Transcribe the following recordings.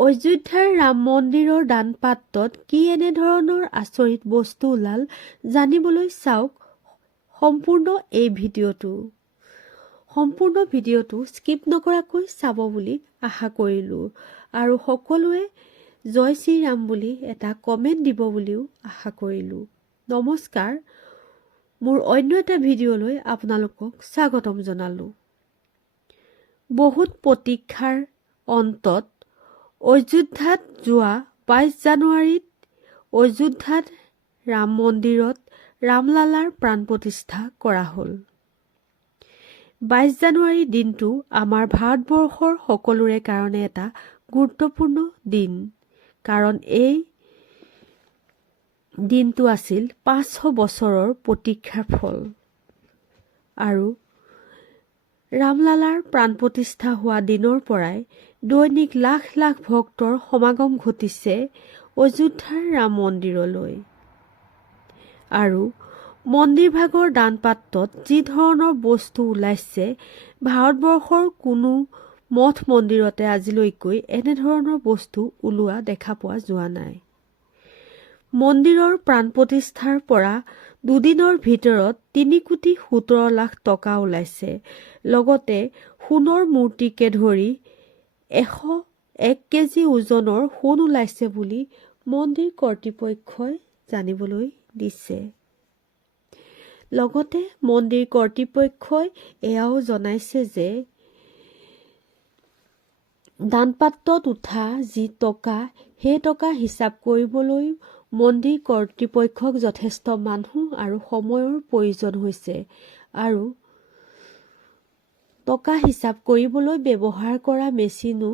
অযোধ্যাৰ ৰাম মন্দিৰৰ দানপাত্ৰত কি এনেধৰণৰ আচৰিত বস্তু ওলাল জানিবলৈ চাওক সম্পূৰ্ণ এই ভিডিঅ'টো। সম্পূৰ্ণ ভিডিঅ'টো স্কিপ নকৰাকৈ চাব বুলি আশা কৰিলোঁ আৰু সকলোৱে জয় শ্ৰীৰাম বুলি এটা কমেণ্ট দিব বুলিও আশা কৰিলোঁ। নমস্কাৰ, মোৰ অন্য এটা ভিডিঅ'লৈ আপোনালোকক স্বাগতম জনালোঁ। বহুত প্ৰতীক্ষাৰ অন্তত অযোধ্যাত যোৱা 22 জানুৱাৰীত অযোধ্যাত ৰাম মন্দিৰত ৰামলালাৰ প্ৰাণ প্ৰতিষ্ঠা কৰা হ'ল। 22 জানুৱাৰী দিনটো আমাৰ ভাৰতবৰ্ষৰ সকলোৰে কাৰণে এটা গুৰুত্বপূৰ্ণ দিন, কাৰণ এই দিনটো আছিল 500 বছৰৰ প্ৰতীক্ষাৰ ফল। আৰু ৰামলালাৰ প্ৰাণ প্ৰতিষ্ঠা হোৱা দিনৰ পৰাই দৈনিক লাখ লাখ ভক্তৰ সমাগম ঘটিছে অযোধ্যাৰ ৰাম মন্দিৰলৈ। আৰু মন্দিৰভাগৰ দানপাত্ৰত যি ধৰণৰ বস্তু ওলাইছে, ভাৰতবৰ্ষৰ কোনো মঠ মন্দিৰতে আজিলৈকৈ এনেধৰণৰ বস্তু ওলোৱা দেখা পোৱা যোৱা নাই। মন্দিৰৰ প্ৰাণ প্ৰতিষ্ঠাৰ পৰা দুদিনৰ ভিতৰত 3,17,00,000 টকা ওলাইছে। লগতে সোণৰ মূৰ্তিকে ধৰি 101 কেজি ওজনৰ সোণ ওলাইছে বুলি মন্দিৰ কৰ্তৃপক্ষই জানিবলৈ দিছে। লগতে মন্দিৰ কৰ্তৃপক্ষই এয়াও জনাইছে যে দানপাত্ৰত উঠা যি টকা, সেই টকা হিচাপ কৰিবলৈ মন্দিৰ কৰ্তৃপক্ষক যথেষ্ট মানুহ আৰু সময়ৰ প্ৰয়োজন হৈছে আৰু টকা হিচাপ কৰিবলৈ ব্যৱহাৰ কৰা মেচিনো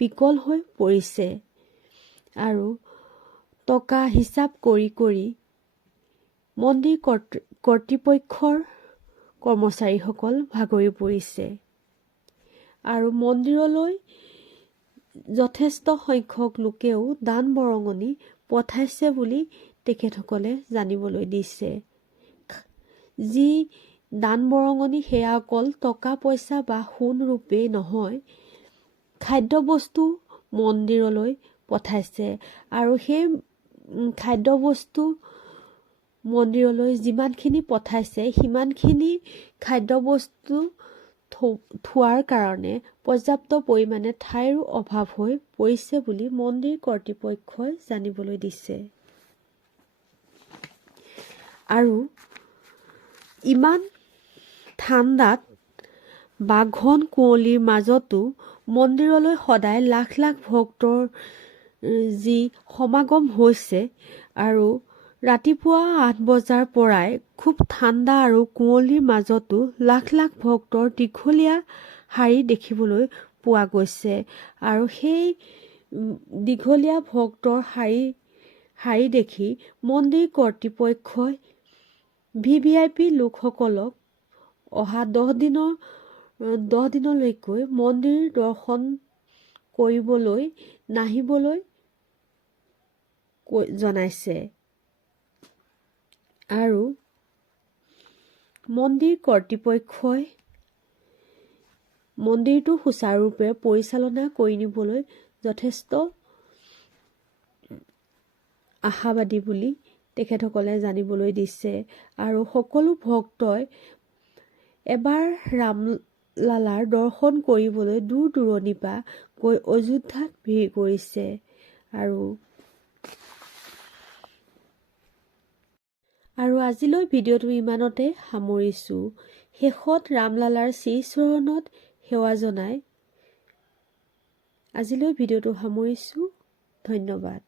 বিকল হৈ পৰিছে আৰু টকা হিচাপ কৰি মন্দিৰ কৰ্তৃপক্ষৰ কৰ্মচাৰীসকল ভাগৰি পৰিছে আৰু মন্দিৰলৈ যথেষ্ট সংখ্যক লোকেও দান বৰঙণি পঠাইছে বুলি তেখেতসকলে জানিবলৈ দিছে। যি দান বৰঙণি সেয়া অকল টকা পইচা বা সোণ ৰূপেই নহয়, খাদ্যবস্তু মন্দিৰলৈ পঠাইছে আৰু সেই খাদ্যবস্তু মন্দিৰলৈ যিমানখিনি পঠাইছে সিমানখিনি খাদ্যবস্তু থোৱাৰ কাৰণে পৰ্যাপ্ত পৰিমাণে ঠাইৰো অভাৱ হৈ পৰিছে বুলি মন্দিৰ কৰ্তৃপক্ষই জানিবলৈ দিছে। আৰু ইমান ঠাণ্ডাত বা ঘন কুঁৱলীৰ মাজতো মন্দিৰলৈ সদায় লাখ লাখ ভক্তৰ যি সমাগম হৈছে আৰু ৰাতিপুৱা 8 বজাৰ পৰাই খুব ঠাণ্ডা আৰু কুঁৱলীৰ মাজতো লাখ লাখ ভক্তৰ দীঘলীয়া শাৰী দেখিবলৈ পোৱা গৈছে আৰু সেই দীঘলীয়া ভক্তৰ শাৰী দেখি মন্দিৰ কৰ্তৃপক্ষই VVIP লোকসকলক অহা 10 দিনলৈকৈ মন্দিৰ দৰ্শন কৰিবলৈ নাহিবলৈ জনাইছে আৰু মন্দিৰ কৰ্তৃপক্ষই মন্দিৰটো সুচাৰুৰূপে পৰিচালনা কৰি নিবলৈ যথেষ্ট আশাবাদী বুলি তেখেতসকলে জানিবলৈ দিছে আৰু সকলো ভক্তই এবাৰ ৰামলালাৰ দৰ্শন কৰিবলৈ দূৰ দূৰণিৰ পৰা গৈ অযোধ্যাত ভিৰ কৰিছে। আৰু আজিলৈ ভিডিঅ'টো ইমানতে সামৰিছোঁ। শেষত ৰামলালাৰ শ্ৰীচৰণত সেৱা জনাই আজিলৈ ভিডিঅ'টো সামৰিছোঁ। ধন্যবাদ।